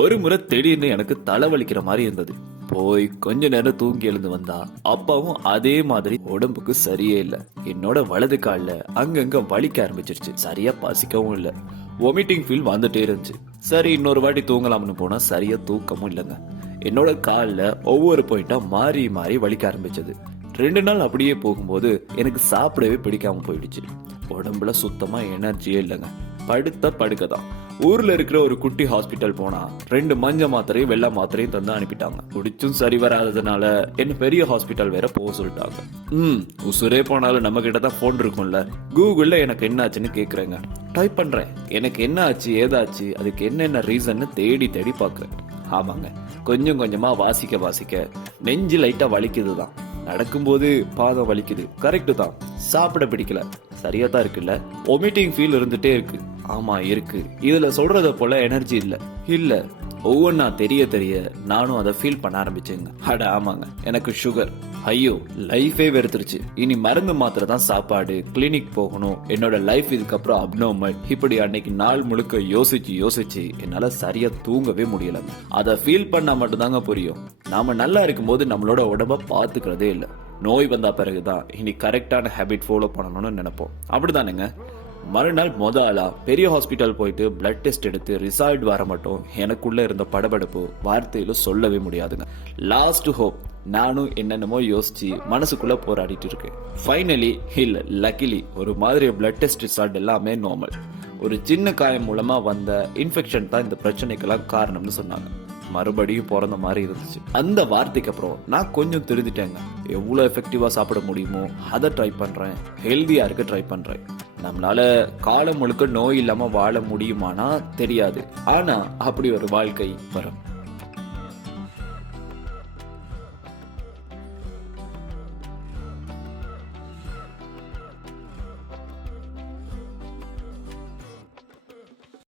ஒரு முறை திடீர்னு எனக்கு தலைவலிக்கிற மாதிரி இருந்தது. போய் கொஞ்ச நேரம் தூங்கி எழுந்து வந்தா அப்பாவும் அதே மாதிரி உடம்புக்கு சரியே இல்ல. என்னோட வலது கால்ல அங்கங்க வலிக்க ஆரம்பிச்சிருச்சு. சரியா பசிக்கவும் இல்ல. வாமிட்டிங் ஃபீல் வந்துட்டே இருந்துச்சு. சரி இன்னொரு வாட்டி தூங்கலாம்னு போனா சரியா தூக்கமும் இல்லைங்க. என்னோட கால்ல ஒவ்வொரு பாயிண்டா மாறி மாறி வலிக்க ஆரம்பிச்சது. 2 நாள் அப்படியே போகும்போது எனக்கு சாப்பிடவே பிடிக்காம போயிடுச்சு. உடம்புல சுத்தமா எனர்ஜியே இல்லைங்க. படுக்கதான். ஊர்ல இருக்கிற ஒரு குட்டி ஹாஸ்பிட்டல் போனா 2 மஞ்ச மாத்திரையும் வெள்ளை மாத்திரையும் தந்து அனுப்பிட்டாங்க. குடிச்சும் சரி வராததுனால என்ன பெரிய ஹாஸ்பிட்டல் வேற போக சொல்லிட்டாங்க. உசுரே போனாலும் நம்ம கிட்ட தான் போன் இருக்கும்ல. கூகுள்ல எனக்கு என்ன ஆச்சுன்னு கேக்குறேங்க. டைப் பண்றேன். எனக்கு என்ன ஆச்சு ஏதாச்சு அதுக்கு என்னென்ன ரீசன் தேடி தேடி பாக்குறேன். ஆமாங்க, கொஞ்சம் கொஞ்சமா வாசிக்க நெஞ்சு லைட்டா வலிக்குதுதான். நடக்கும்போது பாதம் வலிக்குது. கரெக்டு தான். சாப்பிட பிடிக்கல. சரியா தான் இருக்குல்ல. வாமிட்டிங் ஃபீல் இருந்துட்டே இருக்கு. ஆமா இருக்கு. இதுல சொல்றத போல எனர்ஜி இல்ல. ஒவ்வொன்னா தெரிய நானும் அதை ஃபீல் பண்ண ஆரம்பிச்சேங்க. அட ஆமாங்க, எனக்கு சுகர். ஐயோ, லைஃபே வெறுத்துருச்சு. இனி மருந்து மாத்திரை தான் சாப்பாடு, கிளினிக் போகணும், என்னோட லைஃப் இதுக்கப்புறம் அப்நார்மல். இப்படி அன்னைக்கு நாள் முழுக்க யோசிச்சு என்னால சரியா தூங்கவே முடியலங்க. அதை ஃபீல் பண்ணா மட்டும்தாங்க புரியும். நாம நல்லா இருக்கும்போது நம்மளோட உடம்ப பாத்துக்கிறதே இல்ல. நோய் வந்தா பிறகுதான் இனி கரெக்டான ஹேபிட் ஃபாலோ பண்ணணும்னு நினைப்போம். அப்படிதானுங்க. மறுநாள் ஆளா பெரிய ஹாஸ்பிட்டல் போயிட்டு பிளட் டெஸ்ட் எடுத்து ரிசல்ட் வர மட்டும் எனக்குள்ள இருந்த படபடப்பு வார்த்தையில சொல்லவே முடியாதுங்க. Last hope. நானும் என்னென்னமோ யோசிச்சு மனசுக்குள்ள போராடிட்டு இருக்கேன். ஃபைனலி லக்கிலி ஒரு மாதிரி பிளட் டெஸ்ட் ரிசல்ட் எல்லாமே நார்மல். ஒரு சின்ன காயம் மூலமா வந்த இன்ஃபெக்ஷன் தான் இந்த பிரச்சனைக்கெல்லாம் காரணம்னு சொன்னாங்க. மறுபடியும் பிறந்த மாதிரி இருந்துச்சு. அந்த வார்த்தைக்கு அப்புறம் நான் கொஞ்சம் திருந்திட்டேங்க. எவ்வளவு எஃபெக்டிவா சாப்பிட முடியுமோ அதை ட்ரை பண்றேன். ஹெல்தியா இருக்க ட்ரை பண்றேன். நம்மளால காலம் முழுக்க நோய் இல்லாம வாழ முடியுமானா தெரியாது. ஆனா அப்படி ஒரு வாழ்க்கை வரும்.